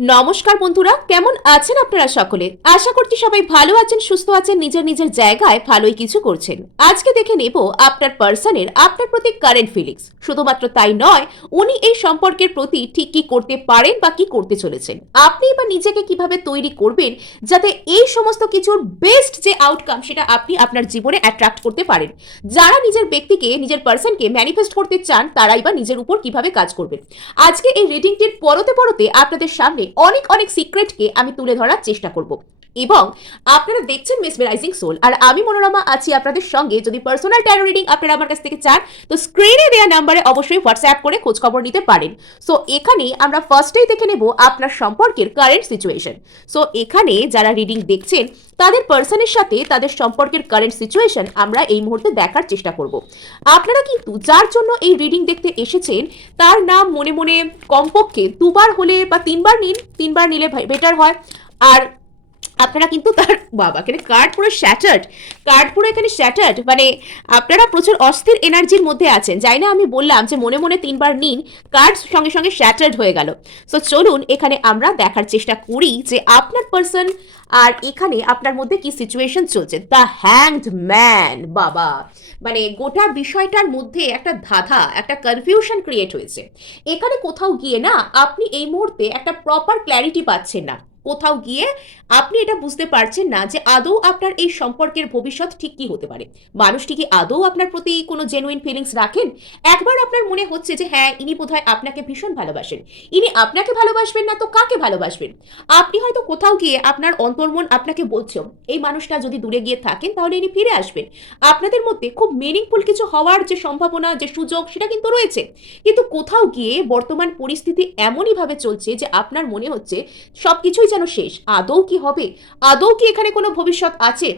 নমস্কার বন্ধুরা, কেমন আছেন আপনারা সকলে? আশা করছি সবাই ভালো আছেন, সুস্থ আছেন, নিজের নিজের জায়গায় ভালোই কিছু করছেন। আজকে দেখে নেব আপনার পার্সনের আপনার প্রতি কারেন্ট ফিলিংস। শুধুমাত্র তাই নয়, উনি এই সম্পর্কের প্রতি ঠিক কি করতে পারেন বা কি করতে চলেছেন, আপনি বা নিজেকে কিভাবে তৈরি করবেন যাতে এই সমস্ত কিছুর বেস্ট যে আউটকাম সেটা আপনি আপনার জীবনে অ্যাট্রাক্ট করতে পারেন। যারা নিজের ব্যক্তিকে, নিজের পার্সনকে ম্যানিফেস্ট করতে চান, তারাই বা নিজের উপর কিভাবে কাজ করবেন। আজকে এই রিডিংটির পরতে পরতে আপনাদের সামনে অনেক অনেক সিক্রেটকে আমি তুলে ধরার চেষ্টা করব। এবং আপনারা দেখছেন মেসমেরাইজিং সোল, আর আমি মনোরমা আছি আপনাদের সঙ্গে। যদি পার্সোনাল ট্যারো রিডিং আপনারা আমার কাছ থেকে চান, তো স্ক্রিনে দেওয়া নাম্বারে অবশ্যই হোয়াটসঅ্যাপ করে খোঁজ খবর নিতে পারেন। সো এখানে আমরা ফার্স্টেই দেখে নেব আপনার সম্পর্কের কারেন্ট সিচুয়েশন। সো এখানে যারা রিডিং দেখছেন, তাদের পার্সনের সাথে তাদের সম্পর্কের কারেন্ট সিচুয়েশন আমরা এই মুহূর্তে দেখার চেষ্টা করব। আপনারা কিন্তু যার জন্য এই রিডিং দেখতে এসেছেন, তার নাম মনে মনে কমপক্ষে দুবার হলে বা তিনবার নিন, তিনবার নিলে বেটার হয়। আর আপনারা কিন্তু তার বাবা এখানে কার্ড পুরো শ্যাটার্ড, কার্ড পুরো এখানে শ্যাটার্ড, মানে আপনারা প্রচুর অস্থির এনার্জির মধ্যে আছেন। যাই না আমি বললাম যে মনে মনে তিনবার নিন, কার্ড সঙ্গে সঙ্গে শ্যাটার্ড হয়ে গেল। সো চলুন এখানে আমরা দেখার চেষ্টা করি যে আপনার পার্সন আর এখানে আপনার মধ্যে কি সিচুয়েশন চলছে। দ্য হ্যাংড ম্যান, বাবা মানে গোটা বিষয়টার মধ্যে একটা ধাঁধা, একটা কনফিউশন ক্রিয়েট হয়েছে। এখানে কোথাও গিয়ে না আপনি এই মুহূর্তে একটা প্রপার ক্ল্যারিটি পাচ্ছেন না। কোথাও গিয়ে আপনি এটা বুঝতে পারছেন না যে আদৌ আপনার এই সম্পর্কের ভবিষ্যৎ ঠিক কি হতে পারে। মানুষটি কি আদৌ আপনার প্রতি কোনো জেনুইন ফিলিংস রাখেন? একবার আপনার মনে হচ্ছে যে হ্যাঁ, ইনি বোধহয় আপনাকে ভীষণ ভালোবাসেন। ইনি আপনাকে ভালোবাসবেন না তো কাকে ভালোবাসবেন? আপনি হয়তো কোথাও গিয়ে আপনার অন্তর্মন আপনাকে বলছে এই মানুষটা যদি দূরে গিয়ে থাকেন তাহলে ইনি ফিরে আসবেন। আপনাদের মধ্যে খুব মিনিংফুল কিছু হওয়ার যে সম্ভাবনা, যে সুযোগ, সেটা কিন্তু রয়েছে। কিন্তু কোথাও গিয়ে বর্তমান পরিস্থিতি এমনই ভাবে চলছে যে আপনার মনে হচ্ছে সবকিছুই যেন শেষ। আদৌ কি হবে? আদৌ কি এখানে কোনো ভবিষ্যৎ আছে?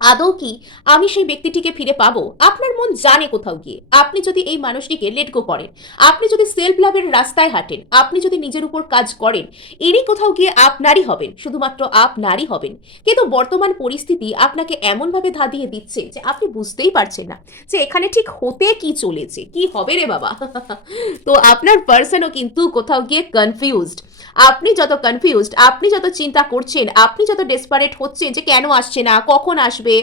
আদৌ কি আমি সেই ব্যক্তিটিকে ফিরে পাবো? আপনার মন জানে কোথাও গিয়ে আপনি যদি এই মানুষটিকে লেট গো করেন, আপনি যদি সেলফ লাভের রাস্তায় হাঁটেন, আপনি যদি নিজের উপর কাজ করেন, ইনি কোথাও গিয়ে আপনারই হবেন, শুধুমাত্র আপনারই হবেন। কিন্তু বর্তমান পরিস্থিতি আপনাকে এমনভাবে ধাঁধিয়ে দিচ্ছে যে আপনি বুঝতেই পারছেন না যে এখানে ঠিক হতে কি চলেছে, কি হবে রে বাবা। তো আপনার পার্সনও কিন্তু কোথাও গিয়ে কনফিউজড। আপনি যত কনফিউজড, আপনি যত চিন্তা করছেন, আপনি যত ডেসপারেট হচ্ছেন যে কেন আসছে না, কখন আসবে,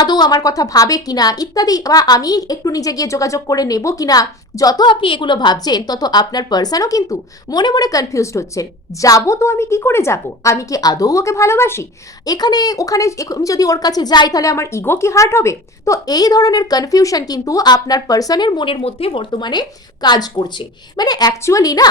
আদৌ আমার কথা ভাবে কিনা ইত্যাদি, বা আমি একটু নিজে গিয়ে যোগাযোগ করে নেব কিনা, যত আপনি এগুলো ভাবছেন তত আপনার পার্সনও কিন্তু মনে মনে কনফিউজড হচ্ছেন। যাবো তো আমি কি করে যাব? আমি কি আদৌ ওকে ভালোবাসি? এখানে ওখানে আমি যদি ওর কাছে যাই তাহলে আমার ইগো কি হার্ট হবে? তো এই ধরনের কনফিউশন কিন্তু আপনার পার্সনের মনের মধ্যে বর্তমানে কাজ করছে। মানে অ্যাকচুয়ালি না,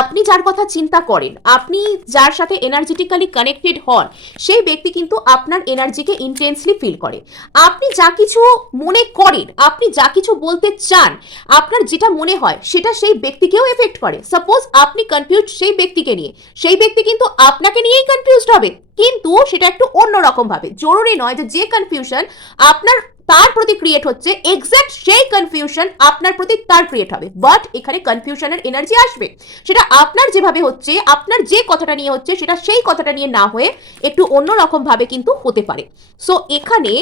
আপনি যার কথা চিন্তা করেন, আপনি যার সাথে এনার্জেটিক্যালি কানেক্টেড হন, সেই ব্যক্তি কিন্তু আপনার এনার্জিকে ইন্টেন্সলি ফিল করে। আপনি যা কিছু মনে করেন, আপনি যা কিছু বলতে চান, আপনার যেটা মনে হয় সেটা সেই ব্যক্তিকেও এফেক্ট করে। সাপোজ আপনি কনফিউজড সেই ব্যক্তিকে নিয়ে, সেই ব্যক্তি কিন্তু আপনাকে নিয়েই কনফিউজড হবে, কিন্তু সেটা একটু অন্যরকম ভাবে। জরুরি নয় যে যে কনফিউশন আপনার তার প্রতি ক্রিয়েট হচ্ছে, এক্স্যাক্ট সেই কনফিউশন আপনার প্রতি তার ক্রিয়েট হবে। বাট এখানে কনফিউশনের এনার্জি আসবে, সেটা আপনার যেভাবে হচ্ছে, আপনার যে কথাটা নিয়ে হচ্ছে সেটা সেই কথাটা নিয়ে না হয়ে একটু অন্যরকম ভাবে কিন্তু হতে পারে। সো এখানে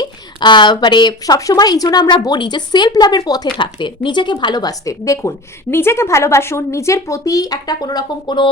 মানে সবসময় এই জন্য আমরা বলি যে সেলফ লাভের পথে থাকতে, নিজেকে ভালোবাসতে। দেখুন, নিজেকে ভালোবাসুন, নিজের প্রতি একটা কোনো রকম কোনো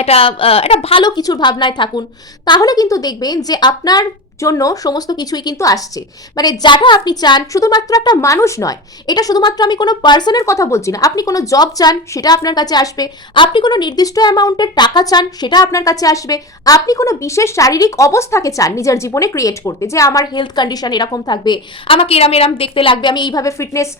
একটা একটা ভালো কিছুর ভাবনায় থাকুন, তাহলে কিন্তু দেখবেন যে আপনার জন্য সমস্ত কিছুই কিন্তু আসছে। মানে যাটা আপনি চান, শুধুমাত্র একটা মানুষ নয়, এটা শুধুমাত্র আমি কোনো পার্সনের কথা বলছি না। আপনি কোনো জব চান, সেটা আপনার কাছে আসবে। আপনি কোনো নির্দিষ্ট অ্যামাউন্টের টাকা চান, সেটা আপনার কাছে আসবে। আপনি কোনো বিশেষ শারীরিক অবস্থাকে চান নিজের জীবনে ক্রিয়েট করতে, যে আমার হেলথ কন্ডিশন এরকম থাকবে, আমাকে এরম এরম দেখতে লাগবে, আমি এইভাবে ফিটনেস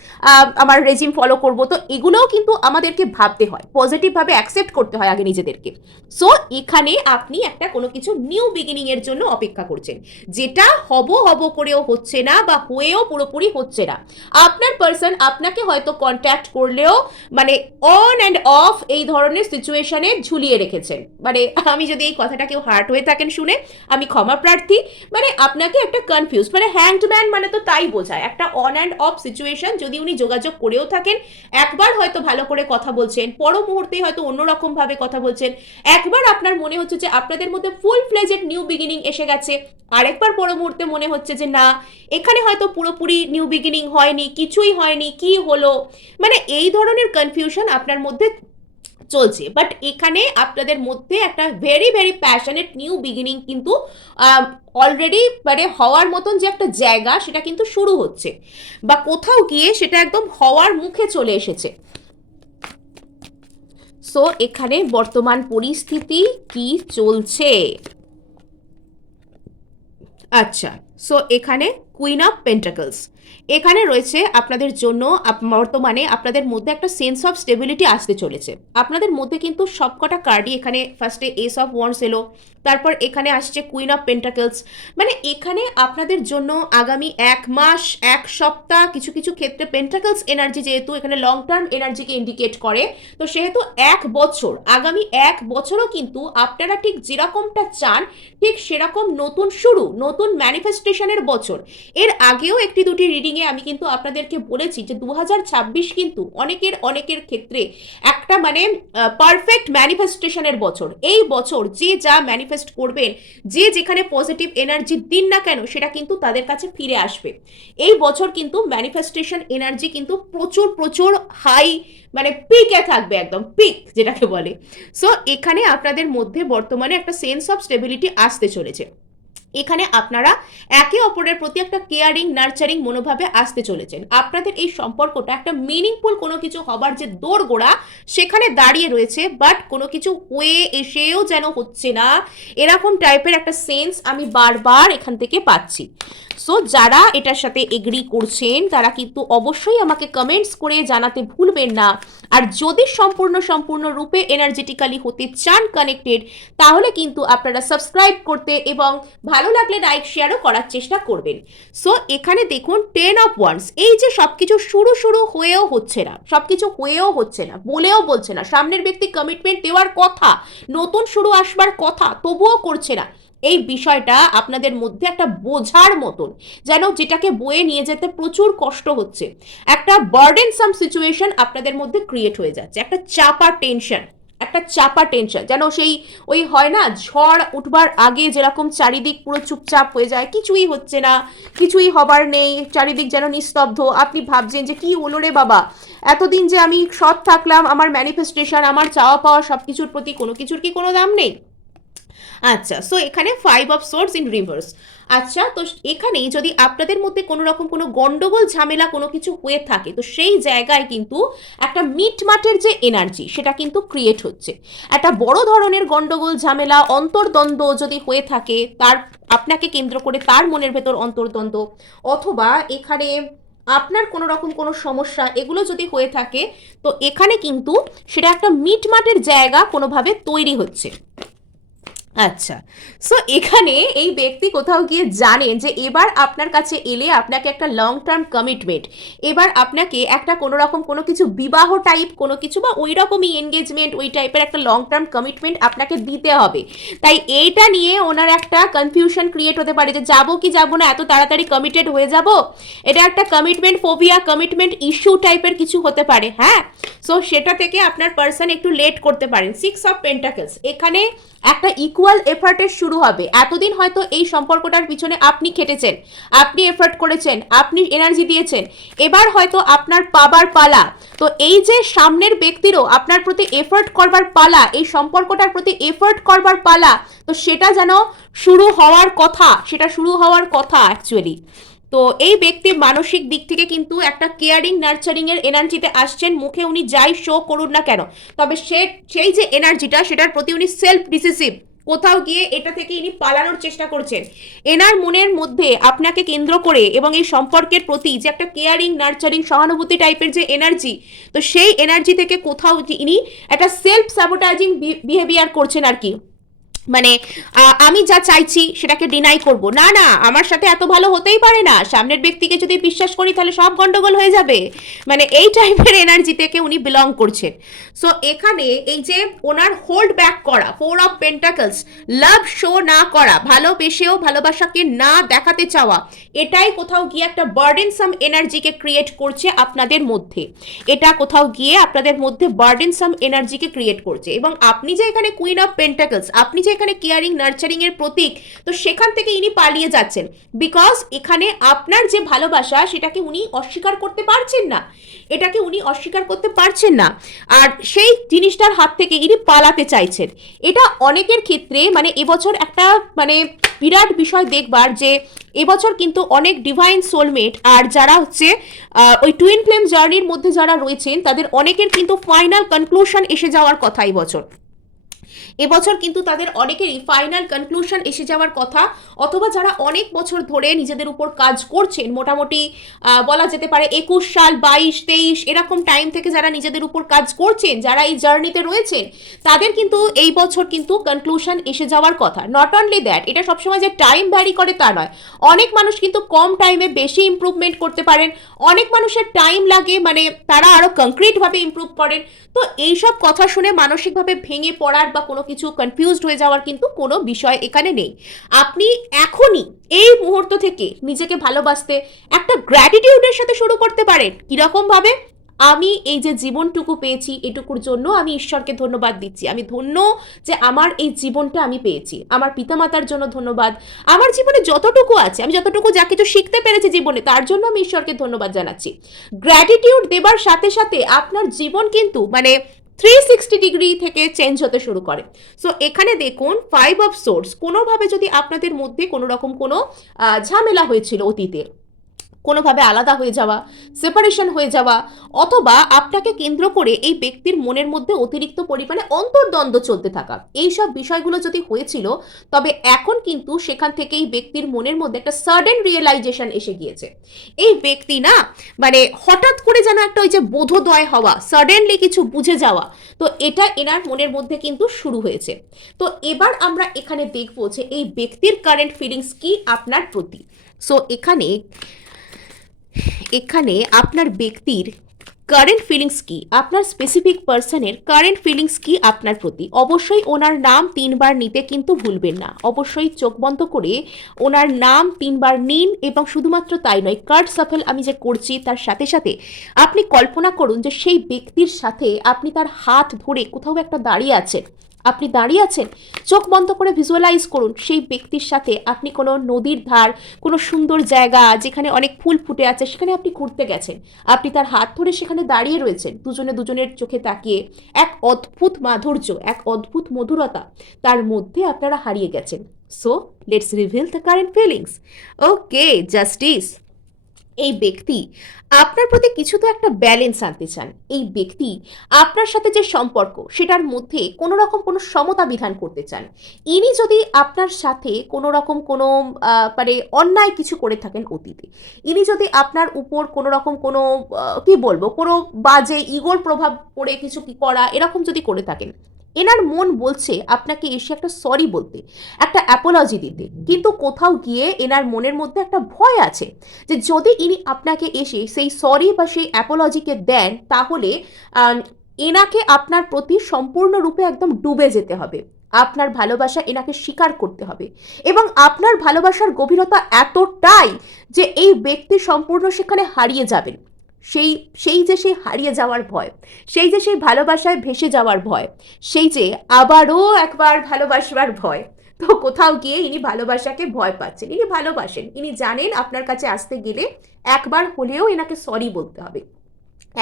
আমার রেজিম ফলো করব। তো এগুলোও কিন্তু আমাদেরকে ভাবতে হয়, পজিটিভভাবে অ্যাকসেপ্ট করতে হয় আগে নিজেদেরকে। সো এখানে আপনি একটা কোনো কিছু নিউ বিগিনিং এর জন্য অপেক্ষা করছেন, যেটা হব হব করেও হচ্ছে না বা হয়েও পুরোপুরি হচ্ছে না। আপনার পার্সন আপনাকে হয়তো কন্ট্যাক্ট করলেও মানে অন অ্যান্ড অফ এই ধরনের সিচুয়েশনে ঝুলিয়ে রেখেছেন। মানে আমি যদি এই কথাটা কেউ হার্ট হয়ে থাকেন শুনে, আমি ক্ষমা প্রার্থী। মানে আপনাকে একটা কনফিউজ, মানে হ্যাংড ম্যান মানে তো তাই বোঝায়, একটা অন অ্যান্ড অফ সিচুয়েশন। যদি উনি যোগাযোগ করেও থাকেন, একবার হয়তো ভালো করে কথা বলছেন, পর মুহূর্তেই হয়তো অন্যরকম ভাবে কথা বলছেন। একবার আপনার মনে হচ্ছে যে আপনাদের মধ্যে ফুল ফ্লেজেড নিউ বিগিনিং এসে গেছে, আরেকবার পর মুহূর্তে মনে হচ্ছে যে না, এখানে হয়তো পুরোপুরি নিউ বিগিনিং হয়নি, কিছুই হয়নি, কি হলো। মানে এই ধরনের কনফিউশন আপনার মধ্যে চলছে, বাট এখানে আপনাদের মধ্যে একটা very very passionate new beginning কিন্তু অলরেডি মানে হওয়ার মতন যে একটা জায়গা সেটা কিন্তু শুরু হচ্ছে, বা কোথাও গিয়ে সেটা একদম হওয়ার মুখে চলে এসেছে। সো এখানে বর্তমান পরিস্থিতি কি চলছে? আচ্ছা, সো এখানে কুইন অফ পেন্টাকলস এখানে রয়েছে আপনাদের জন্য। বর্তমানে আপনাদের মধ্যে একটা সেন্স অফ স্টেবিলিটি আসতে চলেছে। আপনাদের মধ্যে কিন্তু সবকটা কার্ডই, এখানে ফার্স্টে এস অফ ওয়ান্ডস এলো, তারপর এখানে আসছে কুইন অফ পেন্টাকলস। মানে এখানে আপনাদের জন্য আগামী 1 মাস 1 সপ্তাহ, কিছু কিছু ক্ষেত্রে পেন্টাকলস এনার্জি যেহেতু এখানে লং টার্ম এনার্জিকে ইন্ডিকেট করে, তো সেহেতু 1 বছর, আগামী 1 বছরও কিন্তু আপনারা ঠিক যেরকমটা চান ঠিক সেরকম নতুন শুরু, নতুন ম্যানিফেস্টেশনের বছর। এর আগেও একটি দুটি রিডিংয়ে আমি কিন্তু আপনাদেরকে বলেছি যে 2026 কিন্তু অনেকের ক্ষেত্রে একটা মানে পারফেক্ট ম্যানিফেস্টেশনের বছর। এই বছর যে যা ম্যানিফেস্ট করবেন, যে যেখানে পজিটিভ এনার্জি দিন না কেন, সেটা কিন্তু তাদের কাছে ফিরে আসবে। এই বছর কিন্তু ম্যানিফেস্টেশন এনার্জি কিন্তু প্রচুর প্রচুর হাই, মানে পিকে থাকবে, একদম পিক যেটাকে বলে। সো এখানে আপনাদের মধ্যে বর্তমানে একটা সেন্স অফ স্টেবিলিটি আসতে চলেছে। এখানে আপনারা একে অপরের প্রতি একটা কেয়ারিং নার্চারিং মনোভাবে আসতে চলেছেন। আপনাদের এই সম্পর্কটা একটা মিনিংফুল কোনো কিছু হবার যে দোরগোড়া সেখানে দাঁড়িয়ে রয়েছে, বাট কোনো কিছু হয়ে এসেও যেন হচ্ছে না, এরকম টাইপের একটা সেন্স আমি বারবার এখান থেকে পাচ্ছি। সো যারা এটার সাথে এগ্রি করছেন তারা কিন্তু অবশ্যই আমাকে কমেন্টস করে জানাতে ভুলবেন না। আর যদি সম্পূর্ণ রূপে এনার্জেটিক্যালি হতে চান কানেক্টেড, তাহলে কিন্তু আপনারা সাবস্ক্রাইব করতে এবং ভালো লাগলে লাইক শেয়ারও করার চেষ্টা করবেন। সো এখানে দেখুন 10 অফ ওয়ান্ডস, এই যে সবকিছু শুরু হয়েও হচ্ছে না, সবকিছু হয়েও হচ্ছে না, বলেও বলছে না, সামনের ব্যক্তি কমিটমেন্ট দেওয়ার কথা, নতুন শুরু আসবার কথা, তবুও করছে না। এই বিষয়টা আপনাদের মধ্যে একটা বোঝার মতন, যেন যেটাকে বয়ে নিয়ে যেতে প্রচুর কষ্ট হচ্ছে, একটা বার্ডেনসাম সিচুয়েশন আপনাদের মধ্যে ক্রিয়েট হয়ে যাচ্ছে, একটা চাপা টেনশন, যেন সেই ওই হয় না ঝড় উঠবার আগে যেরকম চারিদিক পুরো চুপচাপ হয়ে যায়, কিছুই হচ্ছে না, কিছুই হবার নেই, চারিদিক যেন নিস্তব্ধ। আপনি ভাবছেন যে কি হলো রে বাবা, এতদিন যে আমি সৎ থাকলাম, আমার ম্যানিফেস্টেশন, আমার চাওয়া পাওয়া সব কিছুর প্রতি কোনো কিছুর কি কোনো দাম নেই? আচ্ছা, সো এখানে 5 অফ সোর্ডস ইন রিভার্স। আচ্ছা, তো এখানেই যদি আপনাদের মধ্যে কোনো রকম কোনো গন্ডগোল ঝামেলা কোনো কিছু হয়ে থাকে, তো সেই জায়গায় কিন্তু একটা মিটমাটের যে এনার্জি সেটা কিন্তু ক্রিয়েট হচ্ছে। একটা বড় ধরনের গন্ডগোল ঝামেলা অন্তর্দ্বন্দ্ব যদি হয়ে থাকে, তার আপনাকে কেন্দ্র করে তার মনের ভেতর অন্তর্দ্বন্দ্ব, অথবা এখানে আপনার কোনো রকম কোনো সমস্যা, এগুলো যদি হয়ে থাকে, তো এখানে কিন্তু সেটা একটা মিটমাটের জায়গা কোনোভাবে তৈরি হচ্ছে। আচ্ছা, সো এখানে এই ব্যক্তি কোথাও গিয়ে জানেন যে এবার আপনার কাছে এলে আপনাকে একটা লং টার্ম কমিটমেন্ট, এবার আপনাকে একটা কোনো রকম কোনো কিছু বিবাহ টাইপ কোনো কিছু বা ওই রকমই এনগেজমেন্ট, ওই টাইপের একটা লং টার্ম কমিটমেন্ট আপনাকে দিতে হবে। তাই এইটা নিয়ে ওনার একটা কনফিউশন ক্রিয়েট হতে পারে যে যাবো কি যাবো না, এত তাড়াতাড়ি কমিটেড হয়ে যাব, এটা একটা কমিটমেন্ট ফোবিয়া, কমিটমেন্ট ইস্যু টাইপের কিছু হতে পারে। হ্যাঁ, সো সেটা থেকে আপনার পার্সন একটু লেট করতে পারেন। 6 অফ পেন্টাকলস, এখানে একটা ইকুয়াল এফার্টের শুরু হবে। এতদিন হয়তো এই সম্পর্কটার পিছনে আপনি খেটেছেন, আপনি এফার্ট করেছেন, আপনি এনার্জি দিয়েছেন, এবার হয়তো আপনার পাবার পালা। তো এই যে সামনের ব্যক্তিরও আপনার প্রতি এফার্ট করবার পালা, এই সম্পর্কটার প্রতি এফার্ট করবার পালা, তো সেটা যেন শুরু হওয়ার কথা, সেটা শুরু হওয়ার কথা অ্যাকচুয়ালি। তো এই ব্যক্তি মানসিক দিক থেকে কিন্তু একটা কেয়ারিং নার্চারিং এর এনার্জিতে আসছেন, মুখে উনি যাই শো করুন না কেন, তবে সেই যে এনার্জিটা সেটার প্রতি উনি সেলফ ডিসিসিভ, কোথাও গিয়ে এটা থেকে ইনি পালানোর চেষ্টা করছেন। এনার মনের মধ্যে আপনাকে কেন্দ্র করে এবং এই সম্পর্কের প্রতি যে একটা কেয়ারিং নার্চারিং সহানুভূতি টাইপের যে এনার্জি, তো সেই এনার্জি থেকে কোথাও ইনি একটা সেলফ স্যাবোটাইজিং বিহেভিয়ার করছেন আর কি। মানে আমি যা চাইছি সেটাকে ডিনাই করব না, না আমার সাথে এত ভালো হতেই পারে না, সামনের ব্যক্তিকে যদি বিশ্বাস করি তাহলে সব গন্ডগোল হয়ে যাবে, মানে এই টাইপের এনার্জি থেকে উনি বিলং করছেন। সো এখানে এই যে ওনার হোল্ড ব্যাক করা 4 অফ পেন্টাকলস, লাভ শো না করা, ভালোবেসেও ভালোবাসাকে না দেখাতে চাওয়া, এটাই কোথাও গিয়ে একটা বার্ডেনসাম এনার্জিকে ক্রিয়েট করছে আপনাদের মধ্যে, এটা কোথাও গিয়ে আপনাদের মধ্যে বার্ডেনসাম এনার্জিকে ক্রিয়েট করছে। এবং আপনি যে এখানে কুইন অফ পেন্টাকলস, আপনি যে এখানে কেয়ারিং নার্চারিং এর প্রতীক, তো সেখান থেকে ইনি পালিয়ে যাচ্ছেন, বিকজ এখানে আপনার যে ভালোবাসা সেটাকে উনি অস্বীকার করতে পারছেন না, এটাকে উনি অস্বীকার করতে পারছেন না, আর সেই জিনিসটার হাত থেকে ইনি পালাতে চাইছেন। এটা অনেকের ক্ষেত্রে মানে এবছর একটা মানে বিরাট বিষয় দেখবার, যে এবছর কিন্তু অনেক ডিভাইন সোলমেট আর যারা হচ্ছে ওই টুইন ফ্লেম জার্নির মধ্যে যারা রয়েছেন তাদের অনেকের কিন্তু ফাইনাল কনক্লুশন এসে যাওয়ার কথা এবছর কিন্তু তাদের অনেকেরই ফাইনাল কনক্লুশন এসে যাওয়ার কথা, অথবা যারা অনেক বছর ধরে নিজেদের উপর কাজ করছেন, মোটামুটি বলা যেতে পারে 21 সাল 22 23 এরকম টাইম থেকে যারা নিজেদের উপর কাজ করছেন, যারা এই জার্নিতে রয়েছেন, তাদের কিন্তু এই বছর কিন্তু কনক্লুশন এসে যাওয়ার কথা। নট অনলি দ্যাট, এটা সবসময় যে টাইম ভ্যারি করে তা নয়, অনেক মানুষ কিন্তু কম টাইমে বেশি ইমপ্রুভমেন্ট করতে পারেন, অনেক মানুষের টাইম লাগে মানে তারা আরো কনক্রিটভাবে ইমপ্রুভ করেন। তো এইসব কথা শুনে মানসিকভাবে ভেঙে পড়ার বা কোনো কিছু কনফিউজড হয়ে যাওয়ার কিন্তু কোনো বিষয় এখানে নেই। আপনি এখনই এই মুহূর্ত থেকে নিজেকে ভালোবাসতে একটা গ্র্যাটিটিউডের সাথে শুরু করতে পারেন। কিরকম ভাবে? আমি এই যে জীবনটুকু পেয়েছি এটুকুর জন্য আমি ঈশ্বরকে ধন্যবাদ দিচ্ছি, আমি ধন্য যে আমার এই জীবনটা আমি পেয়েছি, আমার পিতামাতার জন্য ধন্যবাদ, আমার জীবনে যতটুকু আছে, আমি যতটুকু যা কিছু শিখতে পেরেছি জীবনে তার জন্য আমি ঈশ্বরকে ধন্যবাদ জানাচ্ছি। গ্র্যাটিটিউড দেবার সাথে সাথে আপনার জীবন কিন্তু মানে 360 ডিগ্রি থেকে চেঞ্জ হতে শুরু করে। সো এখানে দেখুন 5 অফ সোর্স, কোনোভাবে যদি আপনাদের মধ্যে কোনো রকম কোনো ঝামেলা হয়েছিল অতীতে, কোনোভাবে আলাদা হয়ে যাওয়া, সেপারেশন হয়ে যাওয়া, অথবা আপনাকে কেন্দ্র করে এই ব্যক্তির মনের মধ্যে অতিরিক্ত পরিমাণে অন্তর্দ্বন্দ্ব চলতে থাকা, এই সব বিষয়গুলো যদি হয়েছিল, তবে এখন কিন্তু সেখান থেকে এই ব্যক্তির মনের মধ্যে একটা সাডেন রিয়েলাইজেশন এসে গিয়েছে। এই ব্যক্তি না মানে হঠাৎ করে যেন একটা ওই যে বোধোদয় হওয়া, সাডেনলি কিছু বুঝে যাওয়া, তো এটা এনার মনের মধ্যে কিন্তু শুরু হয়েছে। তো এবার আমরা এখানে দেখবো যে এই ব্যক্তির কারেন্ট ফিলিংস কি আপনার প্রতি। সো এখানে আপনার ব্যক্তির কারেন্ট ফিলিংস কি, আপনার স্পেসিফিক পার্সনের কারেন্ট ফিলিংস কি আপনার প্রতি। অবশ্যই ওনার নাম 3 বার নিতে কিন্তু ভুলবেন না, অবশ্যই চোখ বন্ধ করে ওনার নাম 3 বার নিন, এবং শুধুমাত্র তাই নয়, কার্ড সাফল আমি যে করছি তার সাথে সাথে আপনি কল্পনা করুন যে সেই ব্যক্তির সাথে আপনি তার হাত ধরে কোথাও একটা দাঁড়িয়ে আছেন, আপনি দাঁড়িয়ে আছেন, চোখ বন্ধ করে ভিজুয়ালাইজ করুন সেই ব্যক্তির সাথে আপনি কোনো নদীর ধার, কোনো সুন্দর জায়গা যেখানে অনেক ফুল ফুটে আছে সেখানে আপনি ঘুরতে গেছেন, আপনি তার হাত ধরে সেখানে দাঁড়িয়ে রয়েছেন, দুজনে দুজনের চোখে তাকিয়ে এক অদ্ভুত মাধুর্য, এক অদ্ভুত মধুরতা তার মধ্যে আপনারা হারিয়ে গেছেন। So let's reveal the current feelings. Okay, justice. এই ব্যক্তি আপনার প্রতি কিছু তো একটা ব্যালেন্স আনতে চান, এই ব্যক্তি আপনার সাথে যে সম্পর্ক সেটার মধ্যে কোনো রকম কোনো সমতা বিধান করতে চান। ইনি যদি আপনার সাথে কোনো রকম কোনো মানে অন্যায় কিছু করে থাকেন অতীতে, ইনি যদি আপনার উপর কোনো রকম কোনো কি বলবো কোনো বাজে ইগোর প্রভাব পড়ে কিছু কি করা এরকম যদি করে থাকেন, এনার মন বলছে আপনাকে এসে একটা সরি বলতে, একটা অ্যাপোলজি দিতে, কিন্তু কোথাও গিয়ে এনার মনের মধ্যে একটা ভয় আছে যে যদি ইনি আপনাকে এসে সেই সরি বা সেই অ্যাপোলজিকে দেন, তাহলে এনাকে আপনার প্রতি সম্পূর্ণরূপে একদম ডুবে যেতে হবে, আপনার ভালোবাসা এনাকে স্বীকার করতে হবে, এবং আপনার ভালোবাসার গভীরতা এতটাই যে এই ব্যক্তি সম্পূর্ণ সেখানে হারিয়ে যাবেন। সেই যে সেই হারিয়ে যাওয়ার ভয়, সেই যে সেই ভালোবাসায় ভেসে যাওয়ার ভয়, সেই যে আবারও একবার ভালোবাসবার ভয়, তো কোথাও গিয়ে ইনি ভালোবাসাকে ভয় পাচ্ছেন, ইনি ভালোবাসেন, ইনি জানেন আপনার কাছে আসতে গেলে একবার হলেও এনাকে সরি বলতে হবে,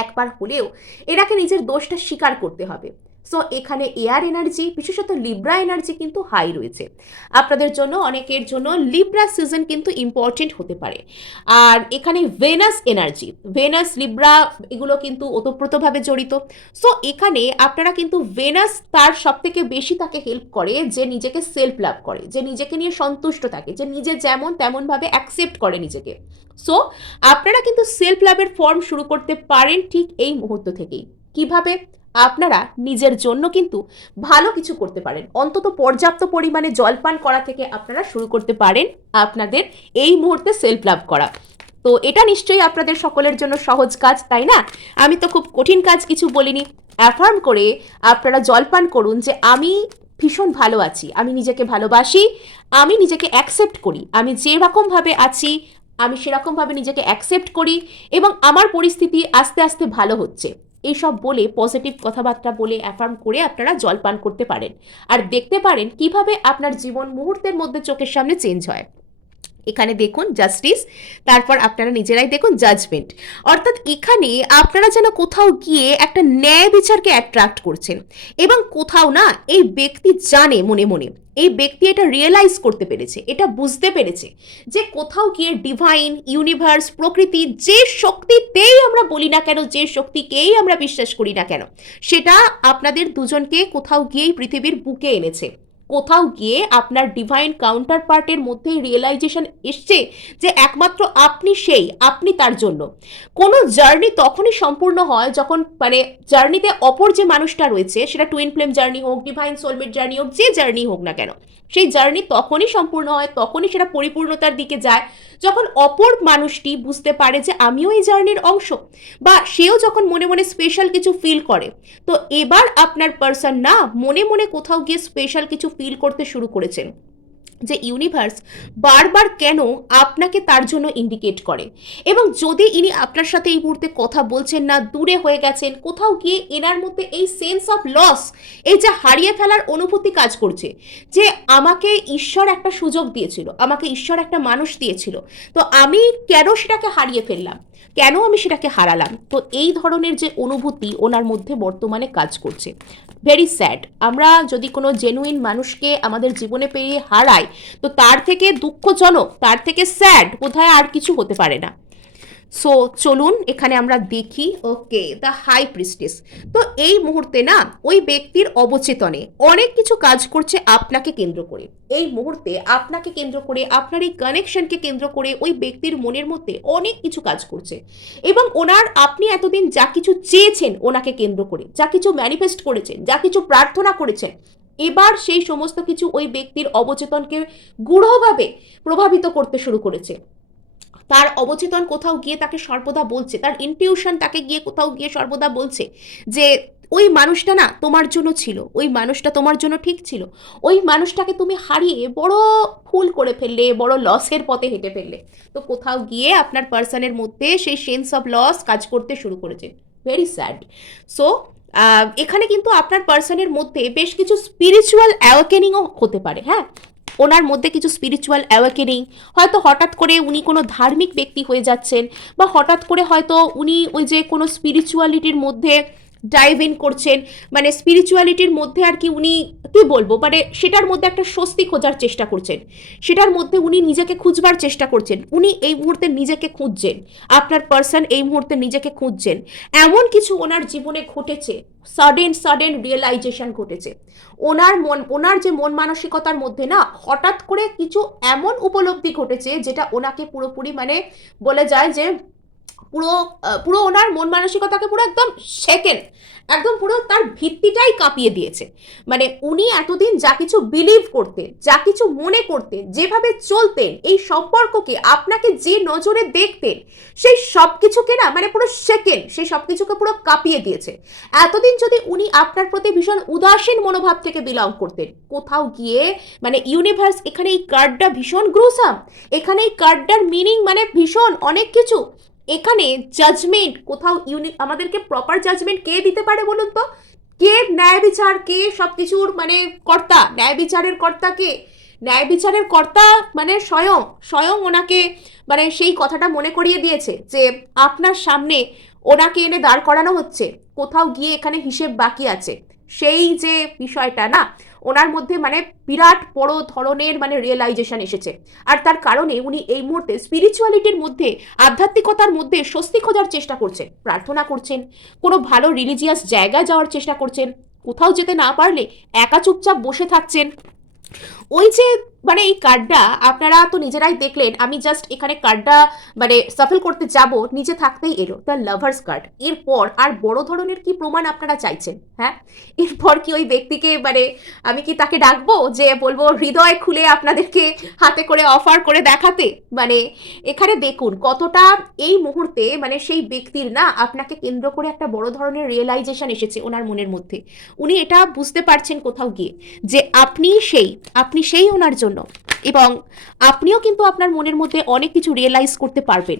একবার হলেও এনাকে নিজের দোষটা স্বীকার করতে হবে। সো এখানে এয়ার এনার্জি, বিশেষত লিব্রা এনার্জি কিন্তু হাই রয়েছে আপনাদের জন্য, অনেকের জন্য লিব্রা সিজন কিন্তু ইম্পর্টেন্ট হতে পারে। আর এখানে ভেনাস এনার্জি, ভেনাস লিব্রা এগুলো কিন্তু ওতপ্রোতভাবে জড়িত। সো এখানে আপনারা কিন্তু ভেনাস তার সব থেকে বেশি তাকে হেল্প করে যে নিজেকে সেলফ লাভ করে, যে নিজেকে নিয়ে সন্তুষ্ট থাকে, যে নিজে যেমন তেমনভাবে অ্যাকসেপ্ট করে নিজেকে। সো আপনারা কিন্তু সেলফ লাভের ফর্ম শুরু করতে পারেন ঠিক এই মুহূর্ত থেকেই। কিভাবে? আপনারা নিজের জন্য কিন্তু ভালো কিছু করতে পারেন, অন্তত পর্যাপ্ত পরিমাণে জলপান করা থেকে আপনারা শুরু করতে পারেন আপনাদের এই মুহূর্তে সেলফ লাভ করা। তো এটা নিশ্চয়ই আপনাদের সকলের জন্য সহজ কাজ, তাই না? আমি তো খুব কঠিন কাজ কিছু বলিনি। অ্যাফার্ম করে আপনারা জলপান করুন যে আমি ভীষণ ভালো আছি, আমি নিজেকে ভালোবাসি, আমি নিজেকে অ্যাকসেপ্ট করি, আমি যেরকমভাবে আছি আমি সেরকমভাবে নিজেকে অ্যাকসেপ্ট করি, এবং আমার পরিস্থিতি আস্তে আস্তে ভালো হচ্ছে। এইসব বলে পজিটিভ কথাবার্তা বলে অ্যাফার্ম করে আপনারা জল পান করতে পারেন আর দেখতে পারেন কিভাবে আপনার জীবন মুহূর্তের মধ্যে চোখের সামনে চেঞ্জ হয়। এখানে দেখুন জাস্টিস, তারপর আপনারা নিজেরাই দেখুন জাজমেন্ট। অর্থাৎ এখানে আপনারা যেন কোথাও গিয়ে একটা ন্যায় বিচারকে অ্যাট্রাক্ট করছেন এবং কোথাও না এই ব্যক্তি জানে মনে মনে, এই ব্যক্তি এটা রিয়েলাইজ করতে পেরেছে, এটা বুঝতে পেরেছে যে কোথাও গিয়ে ডিভাইন, ইউনিভার্স, প্রকৃতি, যে শক্তিতেই আমরা বলি না কেন, যে শক্তিকেই আমরা বিশ্বাস করি না কেন, সেটা আপনাদের দুজনকে কোথাও গিয়েই পৃথিবীর বুকে এনেছে। কোথাও গিয়ে আপনার ডিভাইন কাউন্টার পার্টের মধ্যে রিয়েলাইজেশন এসছে যে একমাত্র আপনি সেই, আপনি তার জন্য। কোনো জার্নি তখনই সম্পূর্ণ হয় যখন মানে জার্নিতে অপর যে মানুষটা রয়েছে, সেটা টুইন ফ্লেম জার্নি হোক, ডিভাইন সোলমেট জার্নি হোক, যে জার্নি হোক না কেন, সেই জার্নি তখনই সম্পূর্ণ হয়, তখনই সেটা পরিপূর্ণতার দিকে যায় যখন অপর মানুষটি বুঝতে পারে যে আমিও এই জার্নির অংশ, বা সেও যখন মনে মনে স্পেশাল কিছু ফিল করে। তো এবার আপনার পার্সন না মনে মনে কোথাও গিয়ে স্পেশাল কিছু ফিল করতে শুরু করেছেন যে ইউনিভার্স বারবার কেন আপনাকে তার জন্য ইন্ডিকেট করে। এবং যদি ইনি আপনার সাথে এই মুহূর্তে কথা বলছেন না, দূরে হয়ে গেছেন, কোথাও গিয়ে এনার মধ্যে এই সেন্স অফ লস, এই যে হারিয়ে ফেলার অনুভূতি কাজ করছে যে আমাকে ঈশ্বর একটা সুযোগ দিয়েছিল, আমাকে ঈশ্বর একটা মানুষ দিয়েছিল, তো আমি কেন সেটাকে হারিয়ে ফেললাম, কেন আমি সেটাকে হারালাম। তো এই ধরনের যে অনুভূতি ওনার মধ্যে বর্তমানে কাজ করছে। Very sad. আমরা যদি কোনো জেনুইন মানুষকে আমাদের জীবনে পেয়ে হারাই, তো তার থেকে দুঃখজনক, তার থেকে স্যাড বোধহয় আর কিছু হতে পারে না। সো চলুন এখানে আমরা দেখি। ওকে, দ্য হাই প্রিস্টেস। তো এই মুহূর্তে না ওই ব্যক্তির অবচেতনে অনেক কিছু কাজ করছে আপনাকে কেন্দ্র করে। এই মুহূর্তে আপনাকে কেন্দ্র করে, আপনার এই কানেকশনকে কেন্দ্র করে ওই ব্যক্তির মনের মধ্যে অনেক কিছু কাজ করছে এবং ওনার, আপনি এতদিন যা কিছু চেয়েছেন ওনাকে কেন্দ্র করে, যা কিছু ম্যানিফেস্ট করেছেন, যা কিছু প্রার্থনা করেছেন, এবার সেই সমস্ত কিছু ওই ব্যক্তির অবচেতনকে গূঢ়ভাবে প্রভাবিত করতে শুরু করেছে। তার অবচেতন কোথাও গিয়ে তাকে সর্বদা বলছে, তার ইনটিউশন তাকে গিয়ে কোথাও গিয়ে সর্বদা বলছে যে ওই মানুষটা না তোমার জন্য ছিল, ওই মানুষটা তোমার জন্য ঠিক ছিল, ওই মানুষটাকে তুমি হারিয়ে বড় ভুল করে ফেললে, বড় লসের পথে হেঁটে ফেললে। তো কোথাও গিয়ে আপনার পার্সনের মধ্যে সেই সেন্স অফ লস কাজ করতে শুরু করেছে। Very sad. সো এখানে কিন্তু আপনার পার্সনের মধ্যে বেশ কিছু স্পিরিচুয়াল অ্যাওয়াকেনিংও হতে পারে। হ্যাঁ, ওনার মধ্যে কিছু স্পিরিচুয়াল অ্যাওয়াকেনিং, হয়তো হঠাৎ করে উনি কোনো ধার্মিক ব্যক্তি হয়ে যাচ্ছেন, বা হঠাৎ করে হয়তো উনি ওই যে কোনো স্পিরিচুয়ালিটির মধ্যে ডাইভ ইন করছেন, মানে স্পিরিচুয়ালিটির মধ্যে আর কি উনি কি বলবো, মানে সেটার মধ্যে একটা স্বস্তি খোঁজার চেষ্টা করছেন, সেটার মধ্যে উনি নিজেকে খুঁজবার চেষ্টা করছেন। উনি এই মুহূর্তে নিজেকে খুঁজছেন, আপনার পার্সন এই মুহূর্তে নিজেকে খুঁজছেন। এমন কিছু ওনার জীবনে ঘটেছে, সাডেন রিয়েলাইজেশন ঘটেছে। ওনার যে মন মানসিকতার মধ্যে না হঠাৎ করে কিছু এমন উপলব্ধি ঘটেছে যেটা ওনাকে পুরোপুরি মানে বলে যায় যে পুরো পুরো ওনার মন মানসিকতাকে পুরো একদম সেকেন্ড, একদম পুরো তার ভিত্তিটাই কাঁপিয়ে দিয়েছে। মানে উনি এতদিন যা কিছু বিলিভ করতেন, যা কিছু মনে করতেন, যেভাবে চলতেন, এই সম্পর্ককে আপনাকে যে নজরে দেখতেন, সেই সব কিছুকে না মানে পুরো সেকেন্ড, সেই সব কিছুকে পুরো কাঁপিয়ে দিয়েছে। এতদিন যদি উনি আপনার প্রতি ভীষণ উদাসীন মনোভাব থেকে বিলং করতেন, কোথাও গিয়ে মানে ইউনিভার্স, এখানে এই কার্ডটা ভীষণ গ্রুসাম, এখানে এই কার্ডটার মিনিং মানে ভীষণ অনেক কিছু। এখানে জাজমেন্ট, কোথাও আমাদেরকে প্রপার জাজমেন্ট কে দিতে পারে বলুন তো? কে ন্যায় বিচার, কে সবকিছুর মানে কর্তা, ন্যায় বিচারের কর্তা কে? ন্যায় বিচারের কর্তা মানে স্বয়ং স্বয়ং ওনাকে মানে সেই কথাটা মনে করিয়ে দিয়েছে যে আপনার সামনে ওনাকে এনে দাঁড় করানো হচ্ছে, কোথাও গিয়ে এখানে হিসেব বাকি আছে। সেই যে বিষয়টা না ওনার মধ্যে মানে বিরাট বড় ধরনের মানে রিয়েলাইজেশন এসেছে, আর তার কারণে উনি এই মুহূর্তে স্পিরিচুয়ালিটির মধ্যে, আধ্যাত্মিকতার মধ্যে স্বস্তি খোঁজার চেষ্টা করছেন, প্রার্থনা করছেন, কোনো ভালো রিলিজিয়াস জায়গায় যাওয়ার চেষ্টা করছেন, কোথাও যেতে না পারলে একা চুপচাপ বসে থাকছেন। ওই যে মানে এই কার্ডটা আপনারা তো নিজেরাই দেখলেন, আমি জাস্ট এখানে কার্ডটা মানে সাফল করতে যাব, নিচে থাকতেই এলো দ্য লাভার্স কার্ড। এরপর আর বড় ধরনের কি প্রমাণ আপনারা চাইছেন? হ্যাঁ, এরপর কি ওই ব্যক্তিকে মানে আমি কি তাকে ডাকবো যে বলবো হৃদয় খুলে আপনাদেরকে হাতে করে অফার করে দেখাতে? মানে এখানে দেখুন কতটা এই মুহূর্তে মানে সেই ব্যক্তির না আপনাকে কেন্দ্র করে একটা বড় ধরনের রিয়েলাইজেশন এসেছে ওনার মনের মধ্যে। উনি এটা বুঝতে পারছেন কোথাও গিয়ে যে আপনি সেই ওনার জন্য। এবং আপনিও কিন্তু আপনার মনের মধ্যে অনেক কিছু রিয়েলাইজ করতে পারবেন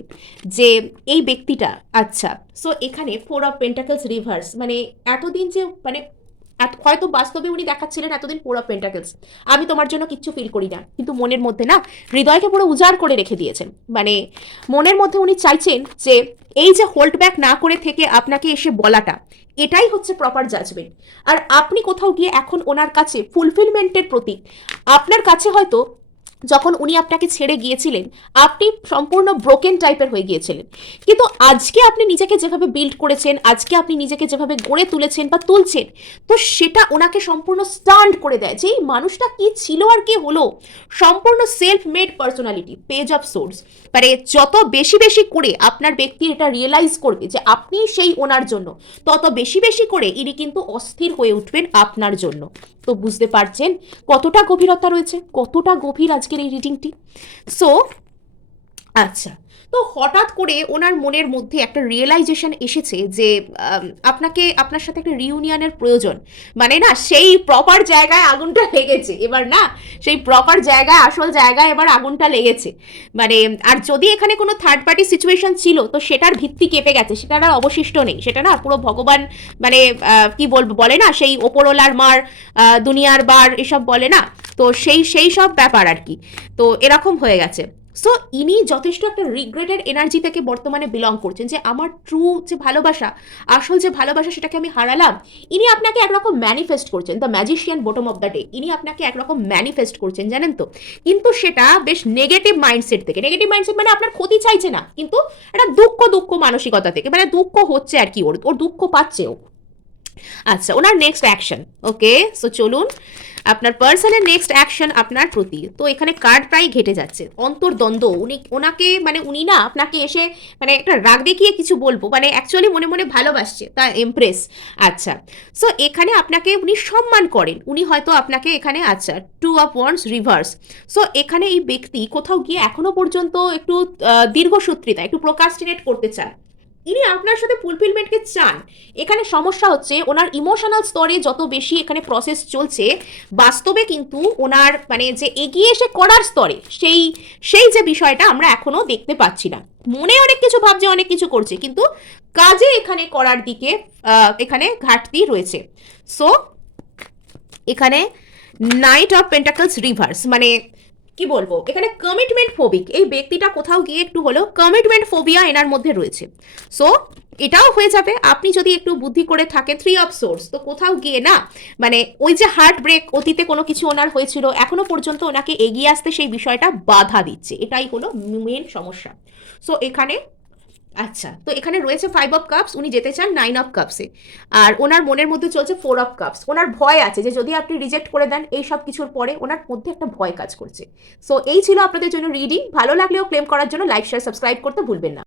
যে এই ব্যক্তিটা আচ্ছা। সো এখানে 4 অফ পেন্টাকলস রিভার্স, মানে এতদিন যে মানে হয়তো বাস্তবে উনি দেখাচ্ছিলেন এতদিন 4 অফ পেন্টাকলস, আমি তোমার জন্য কিচ্ছু ফিল করি না, কিন্তু মনের মধ্যে না হৃদয়কে পুরো উজাড় করে রেখে দিয়েছেন। মানে মনের মধ্যে উনি চাইছেন যে এই যে হোল্ড ব্যাক না করে থেকে আপনাকে এসে বলাটা, এটাই হচ্ছে প্রপার জাজমেন্ট। আর আপনি কোথাও গিয়ে এখন ওনার কাছে ফুলফিলমেন্টের প্রতীক। আপনার কাছে হয়তো যখন উনি আপনাকে ছেড়ে গিয়েছিলেন আপনি সম্পূর্ণ ব্রোকেন টাইপের হয়ে গিয়েছিলেন, কিন্তু আজকে আপনি নিজেকে যেভাবে বিল্ড করেছেন, আজকে আপনি নিজেকে যেভাবে গড়ে তুলেছেন বা তুলছেন, তো সেটা ওনাকে সম্পূর্ণ স্টান্ড করে দেয় যে এই মানুষটা কি ছিল আর কি হলো। সম্পূর্ণ self made personality, page of swords. মানে যত বেশি বেশি করে আপনার ব্যক্তি এটা রিয়েলাইজ করবে যে আপনি সেই ওনার জন্য, তত বেশি বেশি করে ইনি কিন্তু অস্থির হয়ে উঠবেন আপনার জন্য। তো বুঝতে পারছেন কতটা গভীরতা রয়েছে, কতটা গভীর আজকের এই রিডিংটি। সো আচ্ছা, তো হঠাৎ করে ওনার মনের মধ্যে একটা রিয়েলাইজেশন এসেছে যে আপনাকে, আপনার সাথে একটা রিউনিয়নের প্রয়োজন। মানে না সেই প্রপার জায়গায় আগুনটা লেগেছে এবার, না সেই প্রপার জায়গায়, আসল জায়গায় এবার আগুনটা লেগেছে। মানে আর যদি এখানে কোনো থার্ড পার্টি সিচুয়েশন ছিল তো সেটার ভিত্তি কেঁপে গেছে, সেটার আর অবশিষ্ট নেই, সেটা না পুরো ভগবান মানে কি বলবো, বলে না সেই ওপরওয়ালার মার দুনিয়ার বার এসব বলে না, তো সেই সব ব্যাপার আর কি। তো এরকম হয়ে গেছে। সো ইনি যথেষ্ট একটা রিগ্রেটেড এনার্জি থেকে বর্তমানে বিলং করছেন যে আমার ট্রু যে ভালোবাসা, আসল যে ভালোবাসা সেটাকে আমি হারালাম। ইনি আপনাকে একরকম ম্যানিফেস্ট করছেন, the magician bottom of the day, ইনি আপনাকে একরকম ম্যানিফেস্ট করছেন জানেন তো, কিন্তু সেটা বেশ নেগেটিভ মাইন্ডসেট থেকে। নেগেটিভ মাইন্ডসেট মানে আপনার ক্ষতি চাইছে না, কিন্তু একটা দুঃখ মানসিকতা থেকে, মানে দুঃখ হচ্ছে আর কি, ওর দুঃখ পাচ্ছে ও। আচ্ছা, ওনার নেক্সট অ্যাকশন, ওকে সো চলুন আপনার পার্সনের নেক্সট অ্যাকশন আপনার প্রতি। তো এখানে কার্ড প্রায় ঘেটে যাচ্ছে, অন্তর্দ্বন্দ্ব। ওনাকে মানে উনি না আপনাকে এসে মানে একটা রাগ দেখিয়ে কিছু বলবো, মানে অ্যাকচুয়ালি মনে মনে ভালোবাসছে, তা এমপ্রেস। আচ্ছা, সো এখানে আপনাকে উনি সম্মান করেন, উনি হয়তো আপনাকে এখানে, আচ্ছা 2 অফ ওয়ান্ডস রিভার্স। সো এখানে এই ব্যক্তি কোথাও গিয়ে এখনো পর্যন্ত একটু দীর্ঘসূত্রিতা, একটু প্রোকাস্টিনেট করতে চায়, ইনি আপনার সাথে ফুলফিলমেন্টকে চান। এখানে সমস্যা হচ্ছে ওনার ইমোশনাল স্তরে যত বেশি এখানে প্রসেস চলছে, বাস্তবে কিন্তু ওনার মানে যে এগিয়ে এসে করার স্তরে সেই যে বিষয়টা আমরা এখনো দেখতে পাচ্ছি না। মনে অনেক কিছু ভাবছে, অনেক কিছু করছে, কিন্তু কাজে এখানে করার দিকে এখানে ঘাটতি রয়েছে। সো এখানে নাইট অফ পেন্টাকলস রিভার্স, মানে কি বলবো, এখানে কমিটমেন্ট ফোবিক এই ব্যক্তিটা কোথাও গিয়ে একটু হলেও কমিটমেন্ট ফোবিয়া এনার মধ্যে রয়েছে। সো এটাও হয়ে যাবে আপনি যদি একটু বুদ্ধি করে থাকেন। 3 অফ সোর্স, তো কোথাও গিয়ে না মানে ওই যে হার্ট ব্রেক অতীতে কোনো কিছু ওনার হয়েছিল, এখনো পর্যন্ত ওনাকে এগিয়ে আসতে সেই বিষয়টা বাধা দিচ্ছে, এটাই হলো মেন সমস্যা। সো এখানে আচ্ছা, তো এখানে রয়েছে 5 অফ কাপস, উনি যেতে চান 9 অফ কাপসে, আর ওনার মনের মধ্যে চলছে 4 অফ কাপস। ওনার ভয় আছে যে যদি আপনি রিজেক্ট করে দেন এই সব কিছুর পরে, ওনার মধ্যে একটা ভয় কাজ করছে। সো এই ছিল আপনাদের জন্য রিডিং। ভালো লাগলেও ক্লেম করার জন্য লাইক শেয়ার সাবস্ক্রাইব করতে ভুলবেন না।